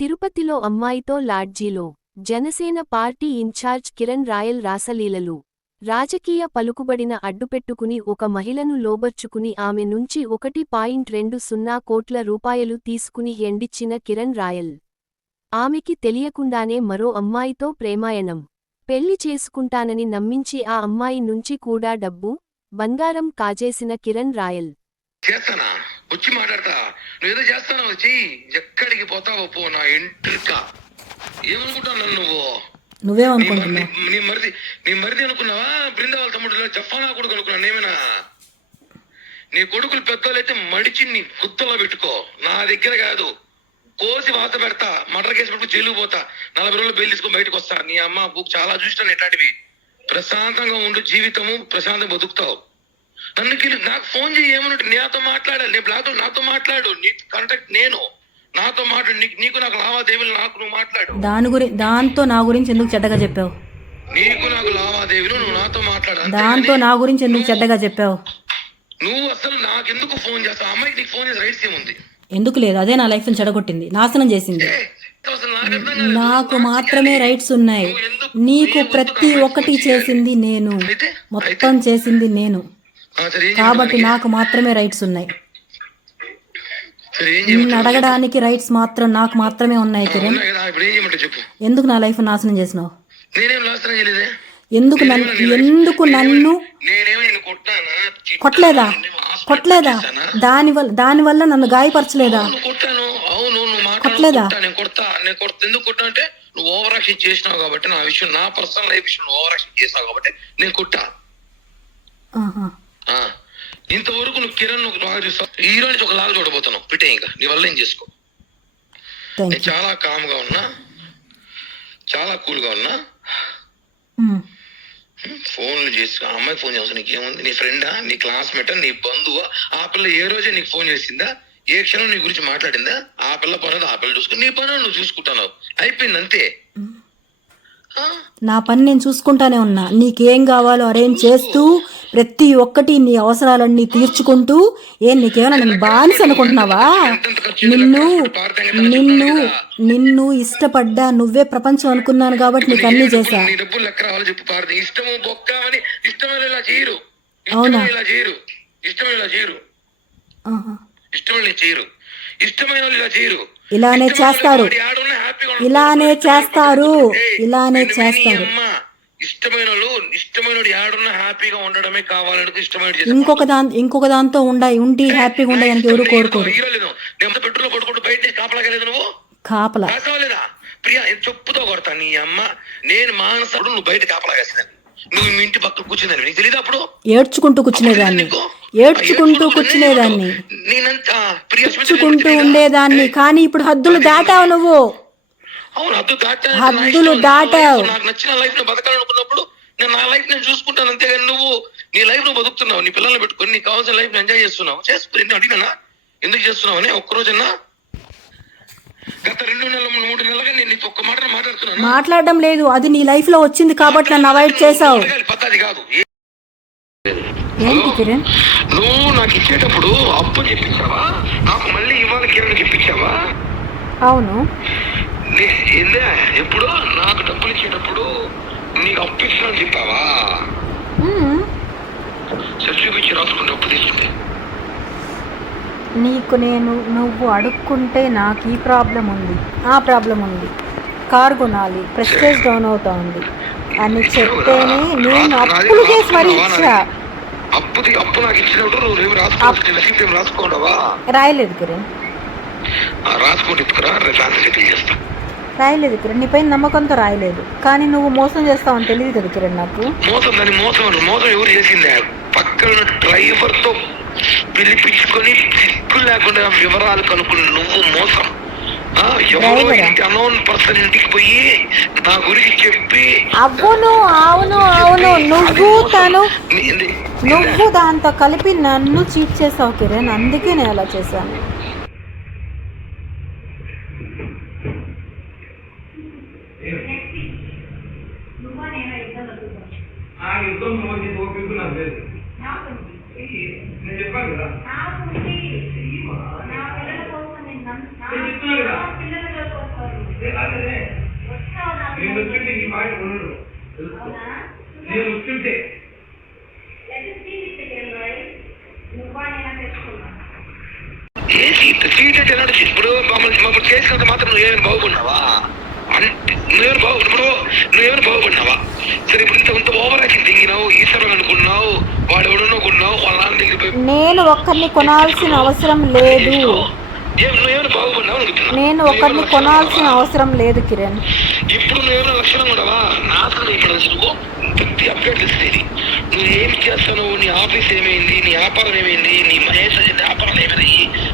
తిరుపతిలో అమ్మాయితో లాడ్జీలో జనసేన పార్టీ ఇన్ఛార్జ్ కిరణ్ రాయల్ రాసలీలలు. రాజకీయ పలుకుబడిన అడ్డుపెట్టుకుని ఒక మహిళను లోబర్చుకుని ఆమె నుంచి 1.20 కోట్ల రూపాయలు తీసుకుని ఎండిచ్చిన కిరణ్ రాయల్. ఆమెకి తెలియకుండానే మరో అమ్మాయితో ప్రేమాయణం. పెళ్లి చేసుకుంటానని నమ్మించి ఆ అమ్మాయి నుంచి కూడా డబ్బు, బంగారం కాజేసిన కిరణ్ రాయల్. చేస్తానా వచ్చి మాట్లాడతా, నువ్వేదో చేస్తానా వచ్చి ఎక్కడికి పోతావో పో, నా ఇంటిక ఏమనుకుంటావు నువ్వేమనుకుంటున్నావు? నీ మరిది అనుకున్నావా? బృందావల తమ్ముడు జఫానా కొడుకు అనుకున్నాను ఏమైనా? నీ కొడుకులు పెద్దోళ్ళైతే మడిచి నీ గుత్తలో పెట్టుకో, నా దగ్గర కాదు. కోసి వాత పెడతా, మర్డర్ కేసు పెట్టుకు జైలుకు పోతా, 40 రోజులు బెయిల్ తీసుకుని బయటకు వస్తా. నీ అమ్మ బుక్ చాలా చూసినాను ఇట్లాంటివి. ప్రశాంతంగా ఉండు, జీవితము ప్రశాంతంగా బతుకుతావు. నాకు ఫోన్ చేయి, ఏమన్నట్టు నాతో మాట్లాడాలి. నేను బ్లాక్ నాతో మాట్లాడు, నీ కాంటాక్ట్ నేను, నాతో మాట్లాడు. నీకు నాకు లావాదేవీలు, నాకు నువ్వు మాట్లాడు. దాంతో నా గురించి ఎందుకు చెడ్డగా చెప్పావు? నీకు నాకు లావాదేవీలు, నువ్వు నాతో మాట్లాడు. దాంతో నా గురించి ఎందుకు చెడ్డగా చెప్పావు? నువ్వు అసలు నాకెందుకు ఫోన్ చేస్తావు? అమ్మాయికి నీకు ఫోన్ చేసి రైట్స్ ఏముంది? ఎందుకు లేదు? అదే నా లైఫ్ ని చెడగొట్టింది, నాశనం చేసింది. నాకు మాత్రమే రైట్స్ ఉన్నాయి, నీకు ప్రతి ఒక్కటి చేసింది నేను, మొత్తం చేసింది నేను, కాబట్టి నాకు మాత్రమే రైట్స్ ఉన్నాయి. నిన్ను అడగడానికి రైట్స్ మాత్రం నాకు మాత్రమే ఉన్నాయి. కిరణ్, ఎందుకు నా లైఫ్ నాశనం చేసినావు? ఎందుకు నన్ను కొట్టలేదా? దానివల్ల నన్ను గాయపరచలేదా? కొట్టలేదా? ఎందుకు కొట్టా అంటే నువ్వు ఓవర్ యాక్షన్ చేసినావు కాబట్టి, నా విషయం, నా పర్సనల్ లైఫ్ విషయం ఓవర్ యాక్షన్ చేసినావు కాబట్టి నేను కొట్టా. ఇంతవరకు నువ్వు కిరణ్ నువ్వు బాగా చూస్తావు, ఈ రోజు ఒక లాగా చూడబోతున్నావు. పిటే ఇంకా నీ వల్ల ఏం చేసుకో. నేను చాలా కామ్ గా ఉన్నా, చాలా కూల్ గా ఉన్నా. ఫోన్లు చేసి అమ్మాయికి ఫోన్ చేస్తా, నీకేముంది? నీ ఫ్రెండా, నీ క్లాస్మేటా, నీ బంధువా? ఆ పిల్ల ఏ రోజే నీకు ఫోన్ చేసిందా? ఏ క్షణం నీ గురించి మాట్లాడిందా? ఆ పిల్ల పని ఆ పిల్ల చూసుకుని నీ పని నువ్వు చూసుకుంటున్నావు, అయిపోయింది అంతే. నా పని నేను చూసుకుంటానే ఉన్నా. నీకేం కావాలో అరేంజ్ చేస్తూ, ప్రతి ఒక్కటి నీ అవసరాలన్నీ తీర్చుకుంటూ. నీకేమైనా నేను బానిస అనుకుంటున్నావా? నిన్ను ఇష్టపడ్డా, నువ్వే ప్రపంచం అనుకున్నాను కాబట్టి నీకు అన్ని చేశా. అవునా? ఇలానే చేస్తారు. ఇంకొక దాంతో ఉండి హ్యాపీగా ఉండడానికి ఎవరు కోరుకోరు. కాపలా ప్రియా చెప్పుతో కొడతా నీ అమ్మ. నేను మానసుడు, నువ్వు బయట కాపలా వేస్తాను. నువ్వు మీ ఇంటి పక్కన కూర్చుందని నీకు తెలియదు? అప్పుడు ఏడ్చుకుంటూ ఉండేదాన్ని, కానీ ఇప్పుడు హద్దులు దాటావు నువ్వు. అవును, హద్దులు దాటావు. నాకు నచ్చిన లైఫ్ ని బతకాలనుకున్నప్పుడు నేను నా లైఫ్ నేను చూసుకుంటాను, అంతేగాని నువ్వు నీ లైఫ్ నువ్వు బతుకుతున్నావు, నీ పిల్లల్ని పెట్టుకొని నీకు కావాల్సిన లైఫ్ ఎంజాయ్ చేస్తున్నావు. చేసుకుని అడిగినా ఎందుకు చేస్తున్నావు అని ఒక్కరోజన్నా? గత 2 నెలలు 3 నెలలుగా నేను నీకు ఒక్క మాట మాట్లాడుతున్నాను. మాట్లాడడం లేదు, అది నీ లైఫ్ లో వచ్చింది కాబట్టి నన్ను అవాయిడ్ చేసావు. పద్ధతి కాదు. ఏంటి కిరణ్, నువ్వు నాకు ఇచ్చేటప్పుడు అప్పు చెప్పించావా? నాకు మళ్ళీ ఇవాళ కిరణ్ చెప్పించావా? అవును. ఎప్పుడు నాకు డబ్బులు ఇచ్చేటప్పుడు నీకు అప్పు ఇచ్చినా చెప్పావా? సరే చూపించి రాసుకుంటే అప్పు తీసుకుంటే. నువ్వు అడుక్కుంటే నాకు ఈ ప్రాబ్లం ఉంది, ఆ ప్రాబ్లం ఉంది, కారు కొనాలి, ప్రెస్టేజ్ డౌన్ అవుతా ఉంది అని చెప్తేనే నేను అప్పులు చేసి మరీ ఇచ్చా. అప్పు నాకు ఇచ్చినప్పుడు రాసుకోవడవా? రాయలేదు కిరణ్, రాయలేదు కిరణ్, నీపై నమ్మకంతో రాయలేదు. కానీ నువ్వు మోసం చేస్తావని తెలియదు కదా కిరణ్ నాకు. మోసం ఎవరు చేసింది? పక్కన డ్రైవర్ తో పిలిపించుకొని సిగ్గు లేకుండా వివరాలు కనుక్కుని నువ్వు మోసం. అనోన్ పర్సన్ ఇంటికి పోయి నా గురించి చెప్పి, అవును నువ్వు దాంతో కలిపి నన్ను చీట్ చేసావు కిరణ్, అందుకే నేను అలా చేశాను. నేను చెప్పాను కదా, నా పిల్లల కోసం నేను వచ్చుంటే ఈ మాట ఉండడు నేను వచ్చుంటే సీట్ అంటే ఎలా ఇప్పుడు మమ్మల్ని చేసినంత మాత్రం నువ్వేమైనా బాగుపడినావా అంటే నువ్వేమైనా బాగుపడినావా సరే ఇప్పుడు ఇంత ఓవర్ యాక్షన్ తింగినావు ఈశ్వరం అనుకున్నావు వాడు ఎవడునుకున్నావు వాళ్ళ నాన్న దగ్గర నేను ఒక్కరిని కొనాల్సిన అవసరం లేదు. నువ్వేమైనా బాగుపడినావు అనుకుంటున్నా నేను ఒకరిని కొనాల్సిన అవసరం లేదు కిరణ్. ఇప్పుడు నువ్వేమైనా లక్షణం ఉండవా నాశనం ఇప్పుడు నువ్వు ప్రతి అప్డేట్ తెలిసేది నువ్వు ఏం చేస్తావు, నీ ఆఫీస్ ఏమైంది, నీ వ్యాపారం ఏమైంది, నీ మహేష్ వ్యాపారాలు ఏమైంది,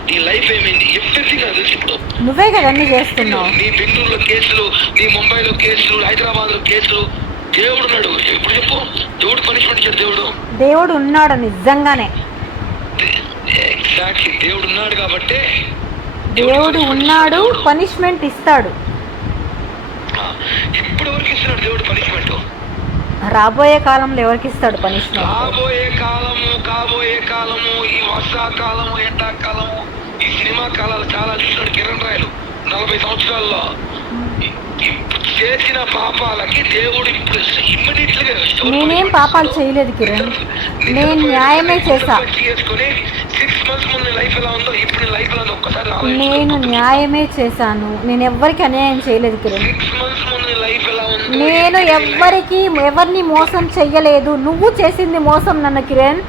నీ లైఫ్ ఏమైంది, ఎవ్రీథింగ్ నాకు తెలుసు. ఇప్పుడు నువ్వే కదా అన్ని చేస్తున్నావు. నీ బెంగళూరులో కేసులు, నీ ముంబైలో కేసులు, హైదరాబాద్ లో కేసులు. దేవుడు ఉన్నాడు. ఇప్పుడు చెప్పు, దేవుడు పనిష్మెంట్ ఇచ్చాడు. దేవుడు ఉన్నాడు నిజంగానే. ఎగ్జాక్ట్లీ దేవుడు ఉన్నాడు కాబట్టి దేవుడు ఉన్నాడు, పనిష్మెంట్ ఇస్తాడు. ఇప్పుడు ఎవరికి ఇస్తున్నాడు దేవుడు పనిష్మెంట్? రాబోయే కాలంలో ఎవరికి ఇస్తాడు పనిష్మెంట్? కాబోయే కాలము, ఈ వర్షాకాలము, ఎండాకాలము, ఈ సినిమా కాలాలు చాలా చూసినాడు కిరణ్ రాయలు 40 సంవత్సరాల్లో. చేసిన పాపాలకి దేవుడు ఇప్పుడు ఇమ్మీడియట్ గా నేనేం పాపాలు చేయలేదు కిరణ్, నేను న్యాయమే చేశా. చేసుకుని 6 months ముందు లైఫ్ ఎలా ఉందో ఇప్పుడు లైఫ్ ఎలా ఒక్కసారి నేను న్యాయమే చేశాను. నేను ఎవ్వరికి అన్యాయం చేయలేదు కిరణ్. 6 months ముందు లైఫ్ ఎలా ఉందో నేను ఎవరిని మోసం చెయ్యలేదు. నువ్వు చేసింది మోసం నన్ను కిరణ్.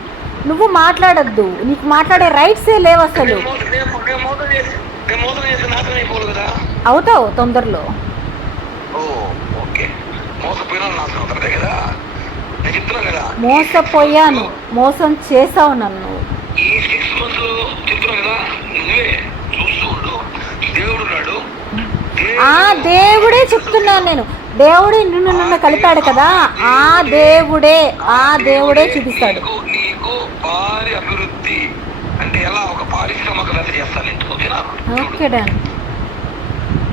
నువ్వు మాట్లాడద్దు, నీకు మాట్లాడే రైట్సే లేవు అసలు. అవుతావు తొందరలో. మోసపోయాను, మోసం చేసావు నన్ను. ఈ 6 months లో చెప్తున్నా కదా, నువ్వే చూస్తూ దేవుడు ఆ దేవుడే చెప్తున్నాను నేను. దేవుడే నన్ను కలిపాడు కదా, ఆ దేవుడే చూపిస్తాడు. నీకు భారీ అభివృద్ధి అంటే ఎలా ఒక పారిశ్రామికవేత్త చేస్తాను. Okay done.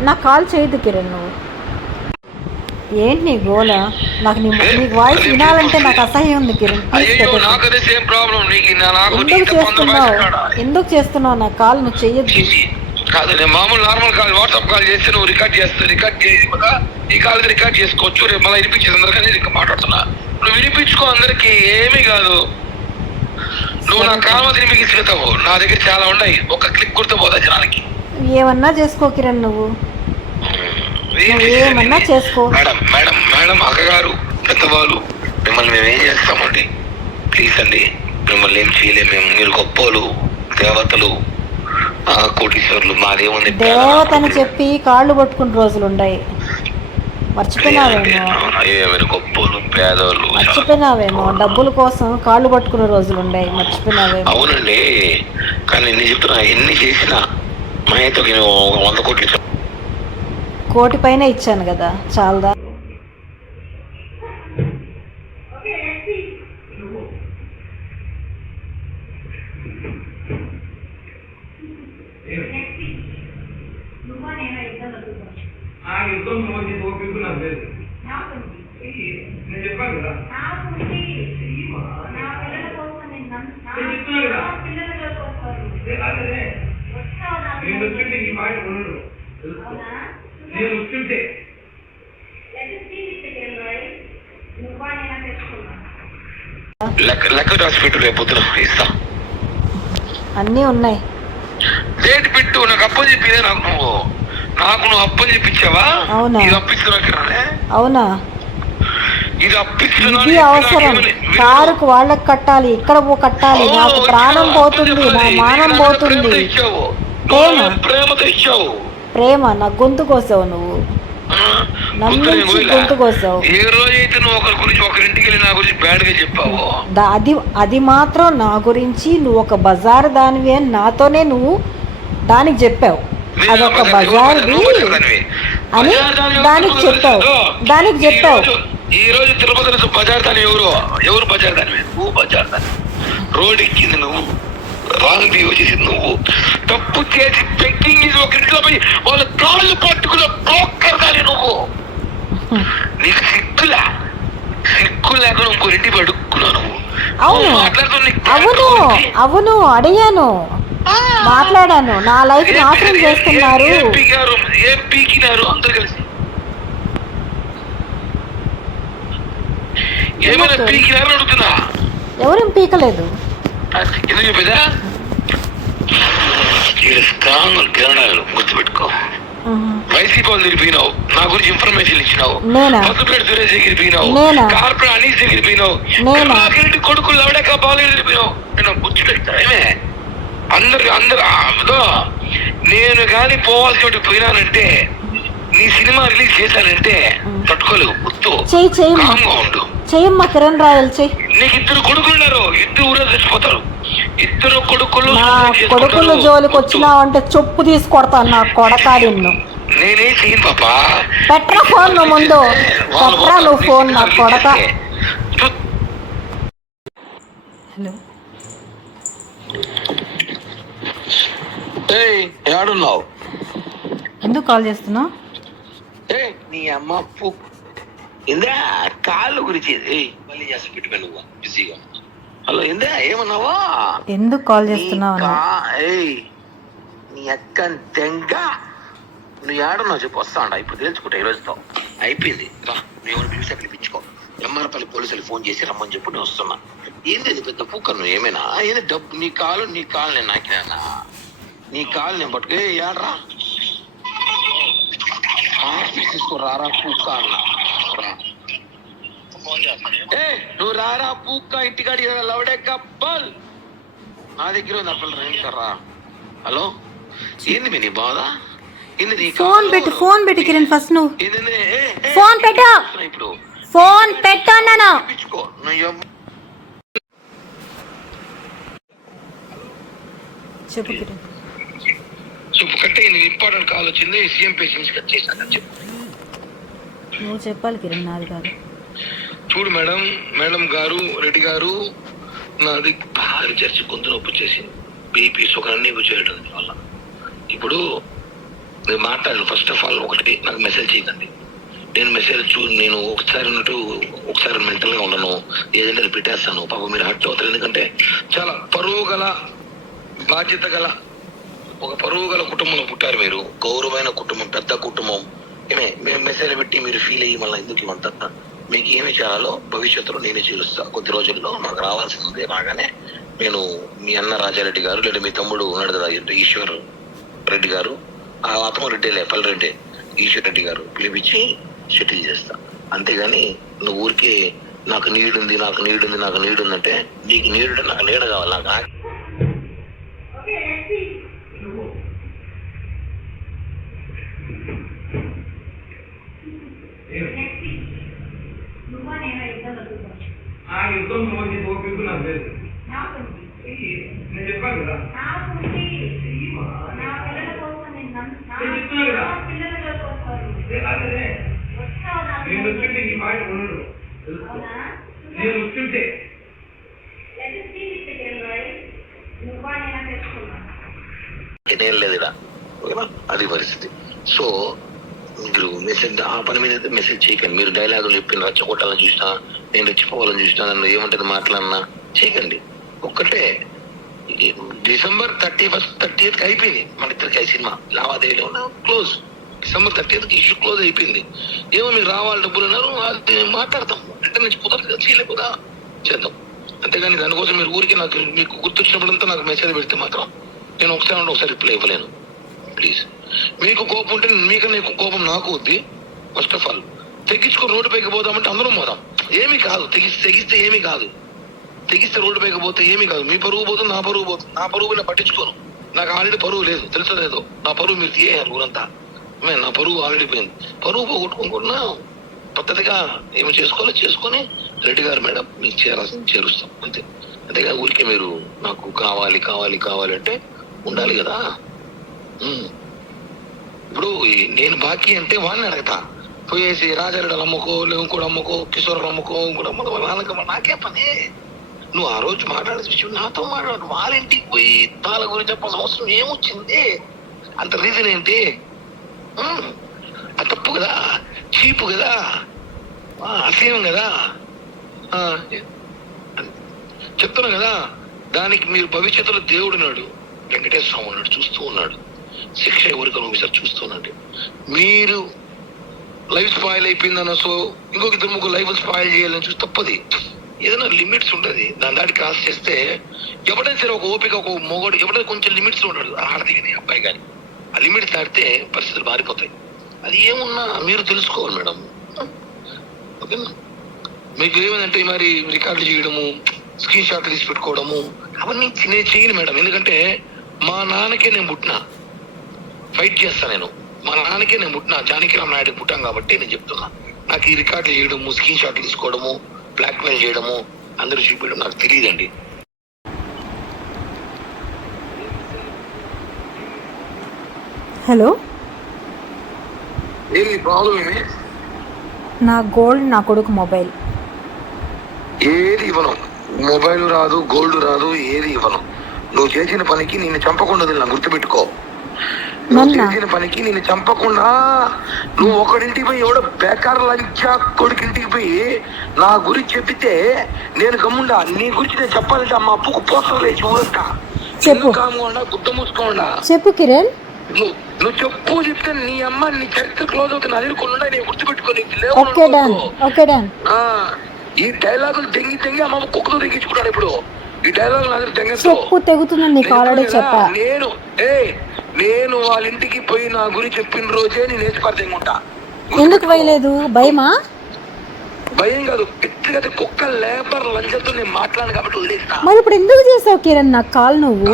నా కాల్ చేయదు కిరణ్. నువ్వు ఏంటి నీ గోల? నాకు నీ వాయిస్ వినాలంటే నాకు అసహ్యం ఉంది కిరణ్. ఎందుకు చేస్తున్నావు నా కాల్? నువ్వు చెయ్యొద్దు. కాదు, నేను మామూలు నార్మల్ కాల్, వాట్సాప్ కాల్ చేస్తే నువ్వు రికార్డ్ చేసి ఈ కాల్ రికార్డ్ చేసుకోవచ్చు. రేపు మళ్ళీ వినిపించేది అందరికీ ఇంకా మాట్లాడుతున్నా. నువ్వు వినిపించుకో, అందరికి ఏమీ కాదు. నువ్వు నా కాల్ వినిపించుతావు. నా దగ్గర చాలా ఉన్నాయి, ఒక క్లిక్ కొడితే పోతా జనానికి. ఏమన్నా చేసుకో కిరణ్, నువ్వు ఏమన్నా చేసుకో. మేడం అక్కగారు, పెద్దవాళ్ళు, మిమ్మల్ని మేము ఏం చేస్తామండి? ప్లీజ్ అండి, మిమ్మల్ని ఏం చేయలేము మేము. మీరు గొప్పలు, దేవతలు, కోటీశ్వరులు. మాదేముంది, దేవతని చెప్పి కాళ్ళు పట్టుకున్న రోజులు ఉన్నాయి. మర్చిపోయినావేమో. డబ్బుల కోసం కాళ్ళు పట్టుకునే రోజులు ఉన్నాయి, మర్చిపోయినావేమో. అవునండి, కానీ నేను చెప్తున్నా, ఎన్ని చేసినా మా అయితే 100 కోట్లు కోటి పైన ఇచ్చాను కదా, చాలదా? నేను వచ్చుంటే లెక్క రాసి పెట్టు, రేపు పొద్దున ఇస్తా. అన్నీ ఉన్నాయి. డేట్ పెట్టు. నాకు అప్పని చెప్పిదే. నువ్వు అప్పని చెప్పించావా? అవునా? ఇది అప్పిస్తున్నా. అవునా? ఇది అప్పిస్తున్నా. ఇది అవసరం. కారుకు వాళ్ళకి కట్టాలి, ఇక్కడ కట్టాలి. నాకు ప్రాణం పోతుంది, నా మానం పోతుంది. ప్రేమతో ఇచ్చావు. ప్రేమ నా గొంతు కోసావు నువ్వు. నమ్మించి గొంతు కోసావు. ఏ రోజైతే నువ్వు ఒకరి గురించి ఒకరింటికి వెళ్ళి నా గురించి బ్యాడ్ గా చెప్పావు, అది మాత్రం నా గురించి నువ్వు ఒక బజార్ దానివి అని నాతోనే నువ్వు దానికి చెప్పావు. అదొక బజార్ది అని దానికి చెప్పావు. ఈ రోజు తిరుపతి బజార్ దాని ఎవరు బజార్ దానివి? నువ్వు బజార్ దాని. రోడ్ ఎక్కింది నువ్వు, రాంగ్ బిహేవ్ చేసింది నువ్వు, తప్పు చేసి బెగ్గింగ్ ఒక ఇంట్లో పోయి వాళ్ళ కాళ్ళు పట్టుకున్న బ్రోకర్ దాని నువ్వు. నీకు సిగ్గు లేకుండా ఇంకో ఇంటి పడుకున్నావు నువ్వు. అవును అడిగాను. మాట్లాడాను. నా లైఫ్ నాశనం చేస్తున్నారు. ఏం పీకినారు అందరు కలిసి? ఏమైనా పీకినారు అడుగుతున్నా. ఎవరేం పీకలేదు. ఎందుకు చెప్పేదా? స్ట్రాంగ్ కిరణాలు గుర్తుపెట్టుకో. వైసీపీ వాళ్ళు తిరిగిపోయినావు, నా గురించి ఇన్ఫర్మేషన్ ఇచ్చినావు, పసుపేట సురేష్ దగ్గర పోయినావు, కార్పొరేట్ అనీస్ దగ్గర పోయినావు, కొడుకులు ఎవడక బాగా తిరిగిపోయినావు. నేను గుర్తుపెడతా ఏమే అందరు నేను కానీ పోవాల్సి ఒకటి పోయినానంటే, నీ సినిమా రిలీజ్ చేశానంటే తట్టుకోలేవు. గుర్తు కామ్గా ఉండు. చెయ్యమ్మా కిరణ్ రాయల్ చెయ్యి. నీకు 2 కొడుకులు ఉన్నారు, 2 ఊరే చచ్చిపోతారు. 2 కొడుకులు కొడుకులు జోలికి వచ్చినావంటే చెప్పు తీసుకొడతాను నా కొడకా నిన్ను. నేనేం చేయను పాపా. పెట్రా ఫోన్ నువ్వు ముందు, పెట్రా నువ్వు ఫోన్ నా కొడక. హలో ఏడున్నావు? ఎందుకు కాల్ చేస్తున్నావు? నీ అమ్మ ఇందా కాళ్ళు గురించి మళ్ళీ చేసి పెట్టుకో నువ్వు బిజీగా. హలో ఇందా ఏమన్నావా? ఎందుకు కాల్ చేస్తున్నావు? నీ అక్క తెంగ నువ్వు ఏడున్నావు చెప్పు. వస్తా అంట ఇప్పుడు తెలుసుకుంటా. ఈ రోజుతో అయిపోయింది. మేము పిలిచి పిలిపించుకో. ఎంఆర్పల్లి పోలీసులు ఫోన్ చేసి రమ్మని చెప్పు. నేను వస్తున్నా. ఏంది పెద్ద పూక? నువ్వు ఏమైనా ఏంది డబ్బు? నీ కాలు నేను నాకినా? నీ కాలు నేను పట్టుకు ఏడరా తీసుకో. రారా పూక్క అన్నా. నువ్వు రారా పూక్క ఇంటికాడి లవడే కప్పల్ నా దగ్గర ఉంది. అప్పలు రా. హలో ఏంది మీ నీ బాధ? ఫోన్ పెట్టు కిరణ్ ఫస్ట్. నువ్వు ఫోన్ పెట్టు. ఇప్పుడు ఫోన్ పెట్టు అన్నాను. చెప్పు కిరణ్. చెప్పు. కట్టే ఇంపార్టెంట్ కాల్ వచ్చింది. సీఎం పేషెంట్స్ కట్ చేశాను. చెప్పు. నువ్వు చెప్పాలి కిరణ్, నాది కాదు. చూడు మేడం గారు, రెడ్డి గారు, నాది భారీ చర్చ గొంతు నొప్పి వచ్చేసింది. బీపీ షుగర్ అన్ని చేయడం వల్ల. ఇప్పుడు నేను మాట్లాడాను. ఫస్ట్ ఆఫ్ ఆల్ ఒకటి నాకు మెసేజ్ చేయకండి. నేను మెసేజ్ నేను ఒకసారి ఉన్నట్టు ఒకసారి మెంటల్గా ఉండను. ఏదంటే అది పెట్టేస్తాను. పాపం మీరు హర్ట్ అవుతారు. ఎందుకంటే చాలా పరువు గల బాధ్యత గల ఒక పరువు గల కుటుంబంలో పుట్టారు మీరు. గౌరవమైన కుటుంబం, పెద్ద కుటుంబం. మేము మెసేజ్ పెట్టి మీరు ఫీల్ అయ్యి మళ్ళీ ఎందుకు ఇవంతా? మీకు ఏమి చేయాలో భవిష్యత్తులో నేనే చేరుస్తా. కొద్ది రోజుల్లో నాకు రావాల్సింది. రాగానే నేను మీ అన్న రాజారెడ్డి గారు లేదా మీ తమ్ముడు ఉన్నాడు కదా ఈశ్వర్ రెడ్డి గారు, ఆ అతను రెడ్డిలే పల్లెరెడ్డి ఈశ్వర్ రెడ్డి గారు పిలిపించి సెటిల్ చేస్తా. అంతేగాని నువ్వు ఊరికే నాకు నీడుంది అంటే నీకు నీడు నాకు నీడ కావాలి. నాకు యుద్ధం నాకు లేదు. నేను చెప్పాను కదా. నేను వచ్చుంటే ఈ మాట ఉండడు. నేను వచ్చుంటే నేను లేదా అది పరిస్థితి. సో మీరు మెసేజ్ ఆ పని మీద అయితే మెసేజ్ చేయకండి. మీరు డైలాగులు చెప్పిన రచ్చగొట్టాలని చూసినా, నేను రెచ్చిపోవాలని చూసినా, నన్ను ఏమంటుంది మాట్లాడినా చేయకండి. ఒక్కటే డిసెంబర్ 30th అయిపోయింది మన ఇద్దరికి సినిమా లావాదేవీలో ఉన్న close. December 30th issue close అయిపోయింది. ఏమో మీకు రావాలి డబ్బులు అన్నారు, అది మాట్లాడతాం. అంటే నుంచి కుదరదు, చేయలేకుదా చేద్దాం. అంతేగాని దానికోసం మీరు ఊరికి నాకు మీకు గుర్తొచ్చినప్పుడంతా నాకు మెసేజ్ పెడితే మాత్రం నేను ఒకసారి రిప్లై ఇవ్వలేను. ప్లీజ్. మీకు కోపం ఉంటే మీకన్నా ఎక్కువ కోపం నాకు ఉంది. ఫస్ట్ ఆఫ్ ఆల్ తెగించుకొని రోడ్డు పైకి పోదామంటే అందరం పోదాం. ఏమీ కాదు. తెగిస్తే ఏమీ కాదు. తెగిస్తే రోడ్డు పైకి పోతే ఏమీ కాదు. మీ పరువు పోతుంది, నా పరువు పోతుంది. నా పరువు నేను పట్టించుకోను. నాకు ఆల్రెడీ పరువు లేదు, తెలుసలేదు. నా పరువు మీరు తీయాలి ఊరంతా. నా పరువు ఆల్రెడీ పోయింది. పరువు పోగొట్టుకుంటున్నా పద్ధతిగా ఏమి చేసుకోవాలో చేసుకొని రెడ్డి గారు మేడం మీకు చేరుస్తాం అంతే. అంతేగా ఊరికే మీరు నాకు కావాలి అంటే ఉండాలి కదా. ఇప్పుడు నేను బాకీ అంటే వాడిని అడగతా. పోయేసి రాజారెడ్డి అమ్మకో, ఇంకోటి అమ్మకో, కిషోర్ అమ్మకో, ఇంకోటి అమ్మకో, వాళ్ళకమ్మ నాకే పని. నువ్వు ఆ రోజు మాట్లాడే విషయం నాతో మాట్లాడు. వాళ్ళ ఇంటికి పోయి తాళ గురించి చెప్పాల్సిన అవసరం ఏమొచ్చింది? అంత రీజన్ ఏంటి? అది తప్పు కదా, చీపు కదా, అసహ్యం కదా. చెప్తున్నా కదా, దానికి మీరు భవిష్యత్తులో దేవుడు నాడు వెంకటేశ్వర స్వామి ఉన్నాడు, చూస్తూ ఉన్నాడు. శిక్ష ఎవరికి అనుభవిస్తారు చూస్తున్నాడు. మీరు లైఫ్ స్పాయిల్ అయిపోయిందన్న సో ఇంకొక ఇద్దరు ముగ్గురు లైఫ్ స్పాయిల్ చేయాలని చూసి తప్పది. ఏదైనా లిమిట్స్ ఉంటుంది, దాని దాటి క్రాస్ చేస్తే ఎవడైనా సరే ఒక ఓపిక ఒక మొగడు ఎవడైనా కొంచెం లిమిట్స్ లో ఉంటాడు, ఆడది కానీ అబ్బాయి కానీ. ఆ లిమిట్స్ దాటితే పరిస్థితులు మారిపోతాయి. అది ఏమున్నా మీరు తెలుసుకోవాలి మేడం. ఓకేనా? మీకు ఏమైందంటే మరి రికార్డులు చేయడము, స్క్రీన్ షాట్లు తీసి పెట్టుకోవడము అవన్నీ నేను చేయను మేడం. ఎందుకంటే మా నాన్నకే నేను పుట్టిన, ఫైట్ చేస్తాను నేను. మా నాన్నకే నేను పుట్టిన, జానకిరామ్ నాయుడు పుట్టాను కాబట్టి నేను చెప్తున్నా. నాకు ఈ రికార్డులు చేయడము, స్క్రీన్ షాట్లు తీసుకోవడము, బ్లాక్ మెయిల్ చేయడము, అందరూ చూపించడం నాకు తెలియదండి. హలో, ఏంటి ప్రాబ్లం? ఏమి? నా గోల్డ్ నా కొడుకు మొబైల్. ఏది ఇవ్వను, మొబైల్ రాదు, గోల్డ్ రాదు, ఏది ఇవ్వను. నువ్వు చేసిన పనికి నిన్ను చంపకుండా వదిలినా, గుర్తుపెట్టుకో. నువ్వు చేసిన పనికి నిన్ను చంపకుండా నువ్వు ఒకడింటికి పోయి ఎవడో బేకార్ లంచా కొడుకింటికి పోయి నా గురించి చెప్పితే నేను గమ్ముండా. నీ గురించి నేను చెప్పాలంటే అమ్మ అప్పుకు పోస్టర్ లేచి ఊరంతా చెప్పు, కాకుండా గుద్ద మూసుకోకుండా చెప్పు కిరణ్. నువ్వు చెప్పు, చెప్తే నీ అమ్మ నీ చరిత్ర క్లోజ్ అవుతుంది. అదిరుకుండా నేను గుర్తుపెట్టుకోని ఈ డైలాగులు తెంగి తెంగి అమ్మ కుక్కతో తెగించుకున్నాను. ఇప్పుడు ఈ డైలాగులు నాకు తెగుతుందని నేను వాళ్ళ ఇంటికి పోయి నా గురించి చెప్పిన రోజే నేను నేర్చుకుంటా. ఎందుకు వేయలేదు? భయమా? భయం కాదు, వ్యక్తిగత కుక్క లేబర్ లంచంతో నేను మాట్లాడను కాబట్టి వదిలేస్తా. మరి ఇప్పుడు ఎందుకు చేసావు కిరణ్ నాకు కాల్? నువ్వు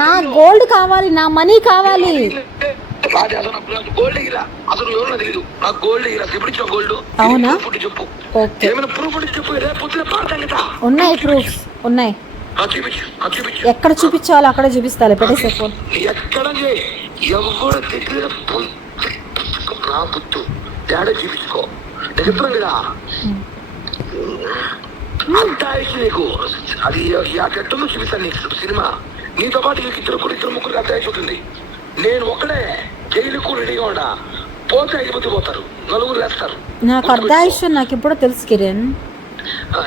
నా గోల్డ్ కావాలి, నా మనీ కావాలి. గోల్డ్ ఇలా అసలు ఎవరో తెలియదు. నాకు గోల్డ్ ఇలా ఎప్పుడు ఇచ్చిన గోల్డ్? అవునా? చెప్పు, ఏమైనా ప్రూఫ్ ఉంటే చెప్పు. పొద్దున పాడతాను. ఉన్నాయి, ప్రూఫ్స్ ఉన్నాయి. ఎక్కడ చూపించాలో అక్కడ చూపిస్తాలే. పెట్టేసే ఫోన్. ఎక్కడ ఎవరు దగ్గర నా పుత్తు తేడా చూపించుకో. నేను చెప్తాను కదా, అంతా నీకు అది ఆ గట్టంలో చూపిస్తాను నీకు సినిమా. నీతో పాటు ఇద్దరు ముగ్గురు అర్థం అవుతుంది. నేను ఒకడే జైలుకు రెడీగా ఉండా. పోతే 5 మంది పోతారు, 4 లేస్తారు. నాకు అర్ధాయుష్యం నాకు ఎప్పుడో తెలుసు కిరణ్.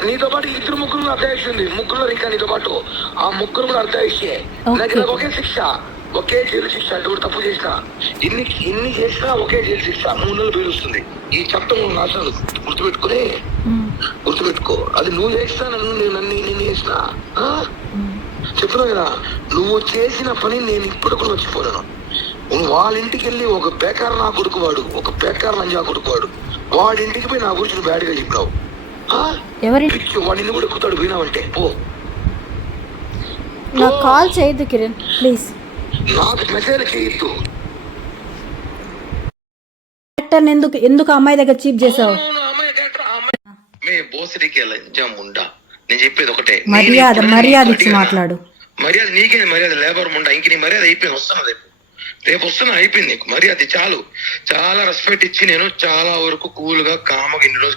నీతో పాటు 2-3 అర్ధాయుష్యం ఉంది. ముగ్గురులో ఇంకా నీతో పాటు ఆ ముగ్గురు కూడా అర్ధాయుష్యే. నాకు ఒకే శిక్ష, ఒకే జైలు శిక్ష. అంటే తప్పు చేసినా ఇన్ని చేసినా ఒకే జైలు శిక్ష, 3 నెలలు బెయిల్ వస్తుంది. ఈ చట్టం నాశనాలు గుర్తుపెట్టుకో. అది నువ్వు చేసినా నిన్ను చేసినా చెప్తున్నా కదా. నువ్వు చేసిన పని నేను ఇప్పుడు కూడా మర్చిపోయాను. వాళ్ళ ఇంటికి వెళ్ళి ఒక బేకార్ నా కొడుకు వాడు, ఒక బేకార్ లంజా కొడుకు వాడు, వాడి ఇంటికి పోయి నా గురించి బ్యాడ్గా చెప్పినావు. వాడు నిన్ను కూడా ఎక్కుతాడు పోయినావంటే. పో, నాకు కాల్ చేయొద్దు కిరణ్ ప్లీజ్. నాకు మెసేజ్ చేయొద్దు. ఎందుకు అమ్మాయి దగ్గర చీప్ చేసావు? బోసరికి లంజం ఉండా. నేను చెప్పేది ఒకటే, మర్యాద ఇచ్చి మాట్లాడు. మర్యాద నీకే, మర్యాద లేబర్ ముండా. ఇంక నీ మర్యాద అయిపోయింది. వస్తున్నా రేపు వస్తున్నా, అయిపోయింది నీకు మర్యాద. చాలు, చాలా రెస్పెక్ట్ ఇచ్చి నేను చాలా వరకు కూల్ గా కామగా ఇన్ని రోజులు